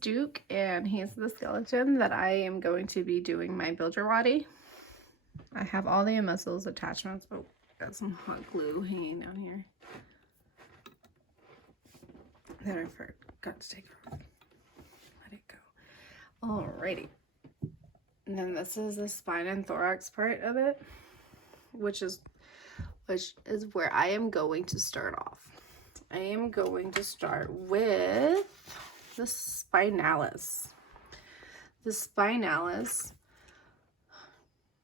Duke, and he's the skeleton that I am going to be doing my build your body. I have all the muscles attachments. Oh, got some hot glue hanging down here that I forgot to take off. Let it go. Alrighty. And then this is the spine and thorax part of it, which is where I am going to start off. I am going to start with the spinalis. The spinalis,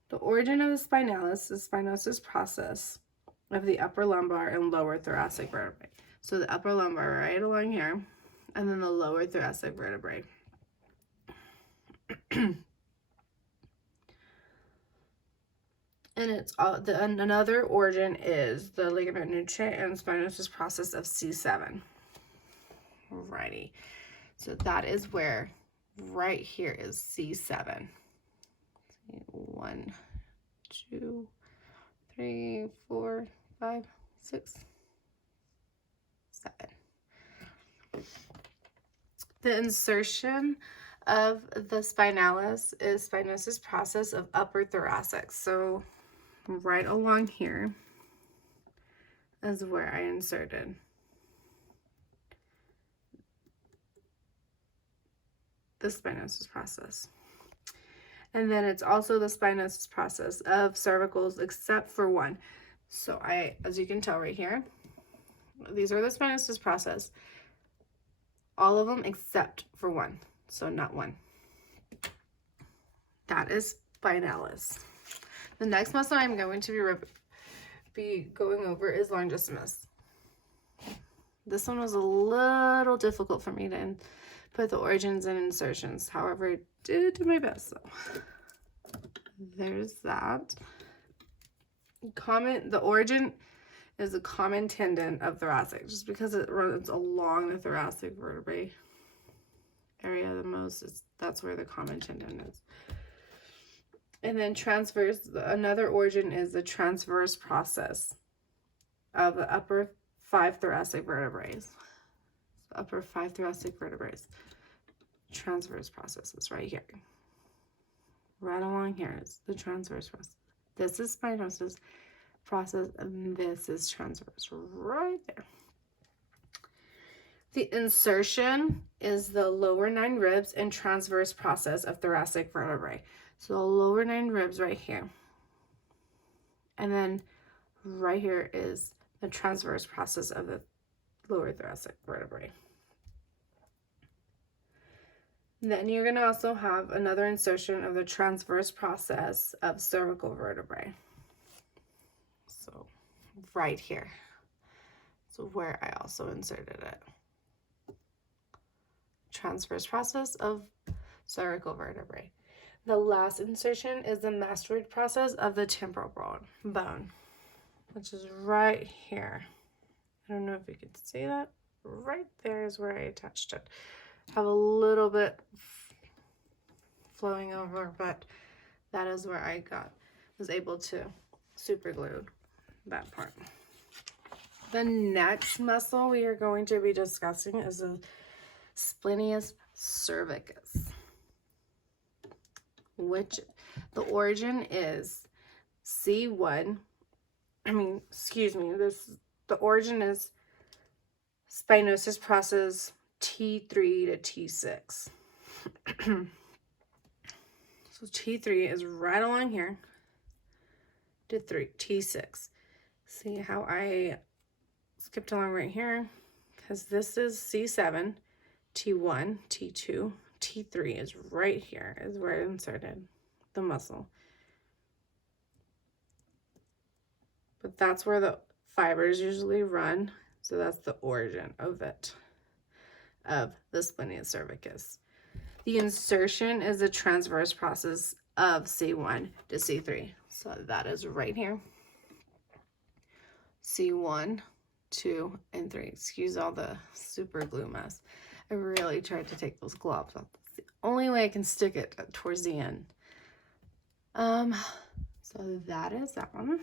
the origin of the spinalis is spinosis process of the upper lumbar and lower thoracic vertebrae. So the upper lumbar right along here, and then the lower thoracic vertebrae. And it's all another origin is the ligament nutrient and spinosis process of C7. Alrighty. So that is where right here is C7. 1, 2, 3, 4, 5, 6, 7. The insertion of the spinalis is spinosis process of upper thoracic. So right along here is where I inserted the spinosis process. And then it's also the spinosis process of cervicals except for one. So as you can tell right here, these are the spinosis process. All of them except for one. So not one. That is spinalis. The next muscle I'm going to be going over is Logissimus. This one was a little difficult for me to put the origins and insertions. However, I did do my best. So there's that. The origin is a common tendon of thoracic, just because it runs along the thoracic vertebrae area the most. That's where the common tendon is. And then another origin is the transverse process of the upper 5 thoracic vertebrae. Upper 5 thoracic vertebrae. Transverse process is right here. Right along here is the transverse process. This is spinosis process, and this is transverse right there. The insertion is the lower 9 ribs and transverse process of thoracic vertebrae. So the lower 9 ribs right here. And then right here is the transverse process of the lower thoracic vertebrae. And then you're going to also have another insertion of the transverse process of cervical vertebrae. So right here. So where I also inserted it. Transverse process of cervical vertebrae. The last insertion is the mastoid process of the temporal bone, which is right here. I don't know if you can see that. Right there is where I attached it. I have a little bit flowing over, but that is where I was able to super glue that part. The next muscle we are going to be discussing is the Spenius Cervicis, which the origin is C1. The origin is spinosis process T3 to T6. So T3 is right along here to T6. See how I skipped along right here? Because this is C7, T1, T2, T3 is right here, is where I inserted the muscle. But that's where the fibers usually run. So that's the origin of it, of the Spenius Cervicis. The insertion is the transverse process of C1 to C3. So that is right here. C1, 2, and 3. Excuse all the super glue mess. I really tried to take those globs off. That's the only way I can stick it towards the end. So that is that one.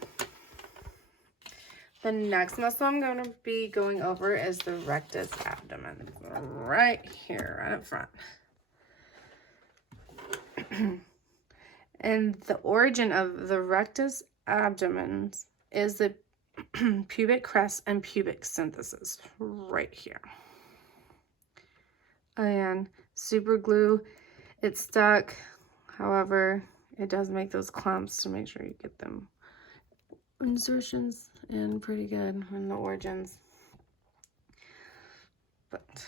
The next muscle I'm going to be going over is the rectus abdomen, right here, right up front. And the origin of the rectus abdominis is the pubic crest and pubic symphysis right here. And super glue, it's stuck. However, it does make those clumps to make sure you get them insertions in pretty good in the origins. But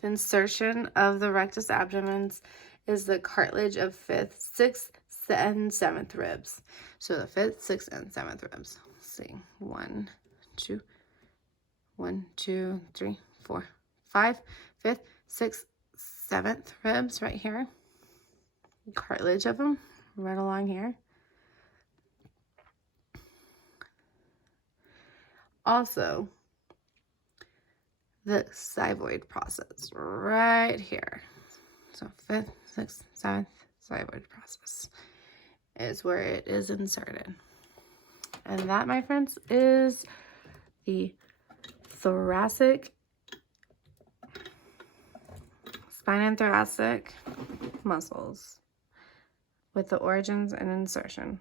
the insertion of the rectus abdominis is the cartilage of 5th, 6th, and 7th ribs. So the 5th, 6th, and 7th ribs. Let's see. 1, 2, 3, 4, 5, 5th, 6th, 7th ribs right here. Cartilage of them right along here. Also, the xiphoid process right here. So 5th, 6th, 7th xiphoid process is where it is inserted. And that, my friends, is the thoracic, spine and thoracic muscles with the origins and insertion.